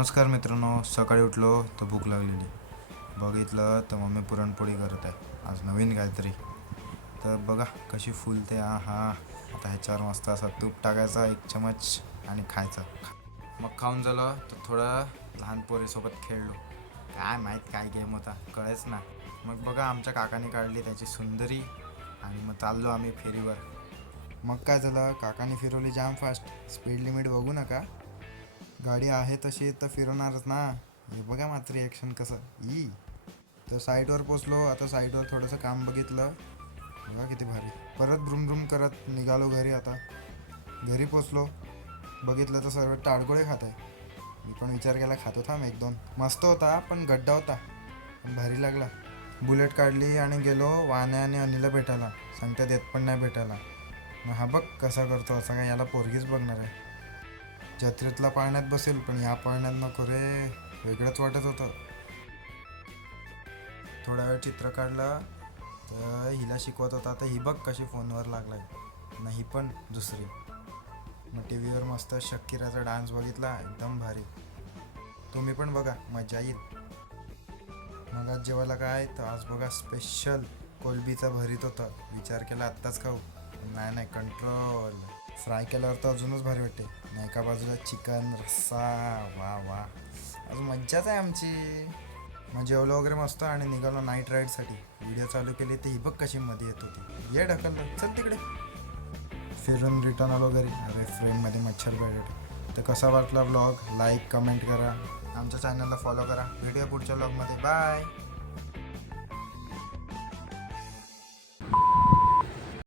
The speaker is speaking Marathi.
नमस्कार मित्रांनो, सकाळी उठलो तर भूक लागलेली. बघितलं तर मम्मी पुरणपोळी करत आहे आज नवीन काहीतरी. तर बघा कशी फुलते. हा आता ह्याच्यावर मस्त असा तूप टाकायचा 1 चमच आणि खायचं. मग खाऊन झालं तर थोडं लहान पोरीसोबत खेळलो. काय माहीत काय गेम होता कळेच ना. मग बघा आमच्या काकाने काढली त्याची सुंदरी आणि मग चाललो आम्ही फेरीवर. मग काय झालं, काकाने फिरवली जाम फास्ट. स्पीड लिमिट बघू नका, गाडी आहे तशी तर फिरवणारच ना. हे बघा मात्र ॲक्शन कसं ई. तर साईडवर पोचलो. आता साईडवर थोडंसं काम बघितलं. बघा किती भारी. परत ब्रुम ब्रुम करत निघालो घरी. आता घरी पोचलो, बघितलं तर सर्व टाळगोळे खात आहे. मी पण विचार केला खातो थांब 1-2. मस्त होता पण गड्डा होता, पण भारी लागला. बुलेट काढली आणि गेलो वाण्या आणि अनिला भेटायला. सांगता देत पण नाही भेटायला. मग हा बघ कसा करतो, असा काय याला पोरगीच बघणार आहे. जत्रेतला पाळण्यात बसेल पण या पाळण्यात नको रे, वेगळंच वाटत होतं. थोडा वेळ चित्र काढलं तर हिला शिकवत होता. तर ही बघ कशी फोनवर लागलाय ना, ही पण दुसरी. मग टी व्हीवर मस्त शकीराचा डान्स बघितला, एकदम भारी. तुम्ही पण बघा, मजा येईल. मग आज जेवायला काय, तर आज बघा स्पेशल कोलबीचा भरीत होता. विचार केला आत्ताच खाऊ, नाही नाही कंट्रोल. फ्राय केल्यावर तर अजूनच भारी वाटते. नाही एका बाजूला चिकन रस्सा, वा वा, अजून मज्जाच आहे आमची. मग जेवलं वगैरे मस्त आणि निघालो नाईट राईडसाठी. व्हिडिओ चालू केली ती ही बघ कशी मध्ये येत होती. ये ढकललं चल तिकडे. फिरून रिटर्न आलो घरी. अरे फ्रेममध्ये मच्छर भेटत. तर कसा वाटला ब्लॉग, लाईक कमेंट करा, आमच्या चॅनलला फॉलो करा. भेटूया पुढच्या ब्लॉगमध्ये. बाय.